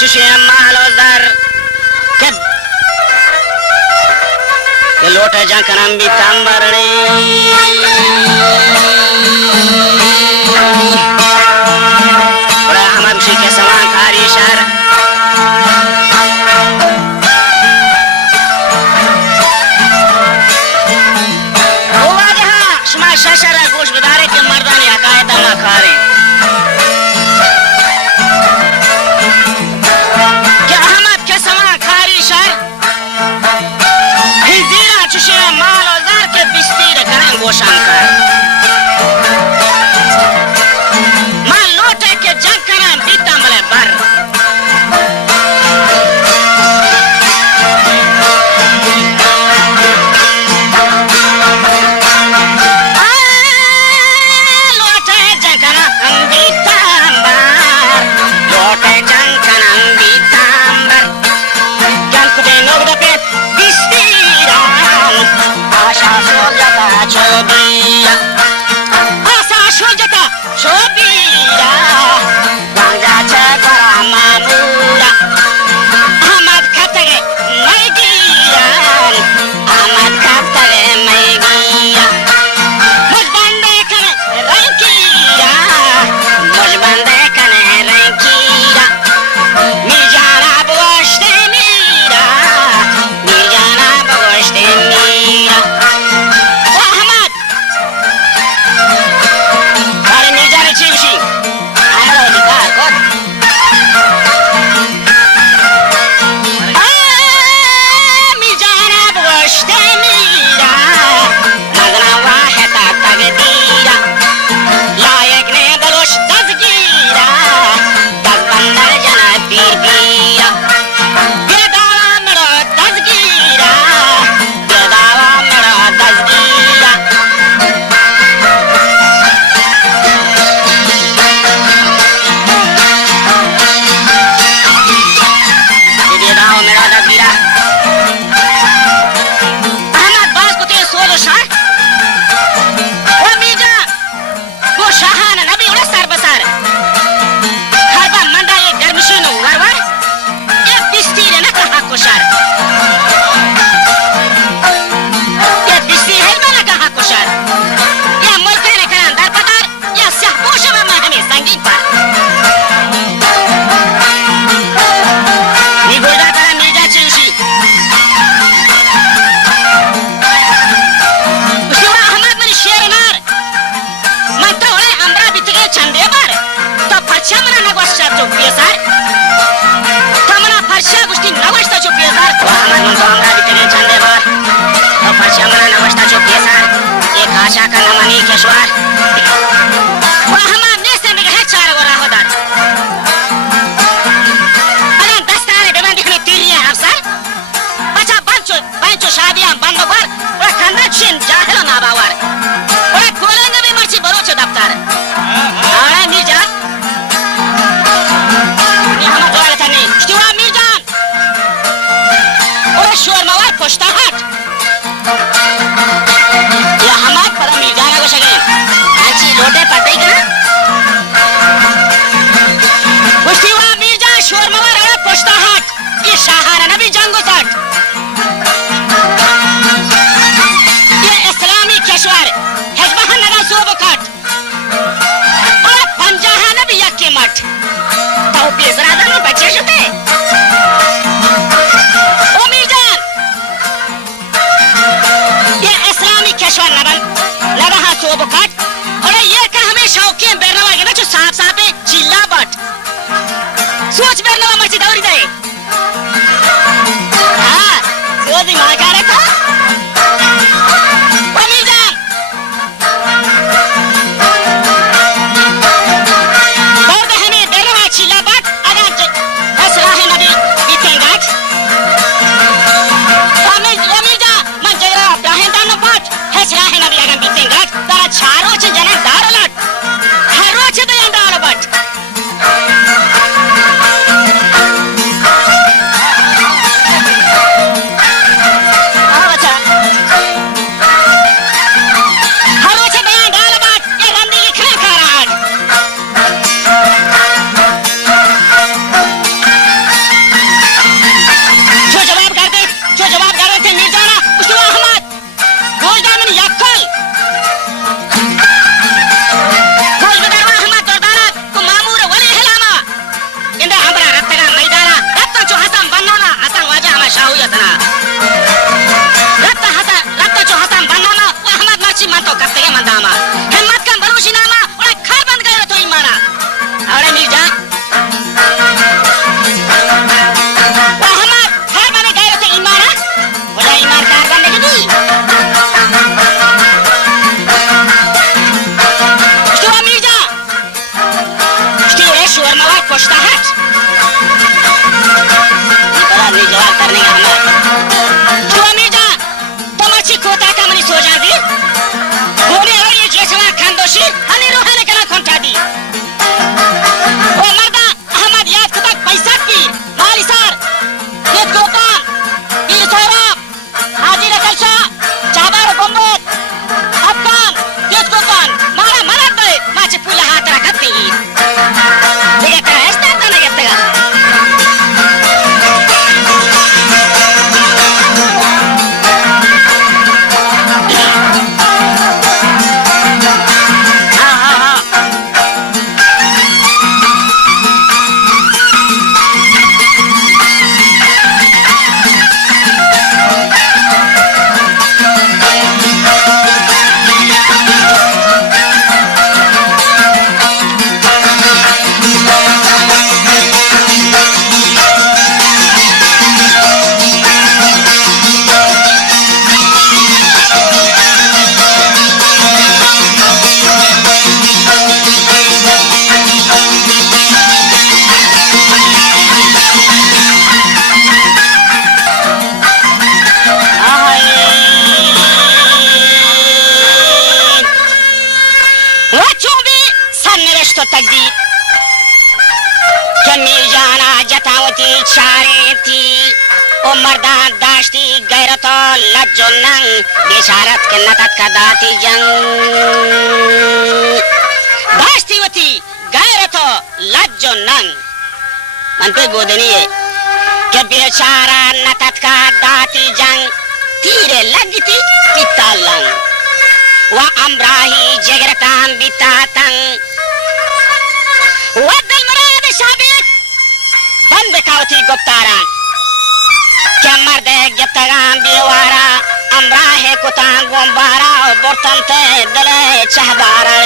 चुशे मालो जर के लोटे जंकरम भी तंबरणी हम खुशी के समान खारी शहर शुमा शशर गोश बदारे के मर्दानी हकायत हम खारे के अहमद के समान खारी शहर हिजीरा चुशे माल और जार के बिस्ती रखना गोशान कर पोछता हट निकला जवाब करने का हमारा जो मीजा तमाची कोता का मनी सो जाती गोने अगर ये जैसा खानदोशी हनी रोहाने कना कंटा दी ओ मर्दा अहमद याद को तक पैसा की माली सार ये कोतान पीर सोरा हाजी रकलशा चाबार बम्बत अफगान ये कोतान मारा मरद दे माचे पुला हाथ रखती ही देखा क्या है स्टार्ट करना कहते हैं तकदीर कमी जाना जतावती चारेती ओ मर्दान दाश्ती गैरतो लज्जो नंग बेशारत के नतत का दाती जंग दाश्ती वती गैरतो लज्जो नंग मन पे गोदनी है कि बेचारा नतत का दाती जंग तीरे लगती पिता लंग वा अम्राही जगरतान बितातंग वदल मराद शाबिक बंद कावती गुप्तारा क्या मर्द गिफ्तगाम बिवारा अमरा है कुतां गोंबारा बर्तन ते दले चहबारा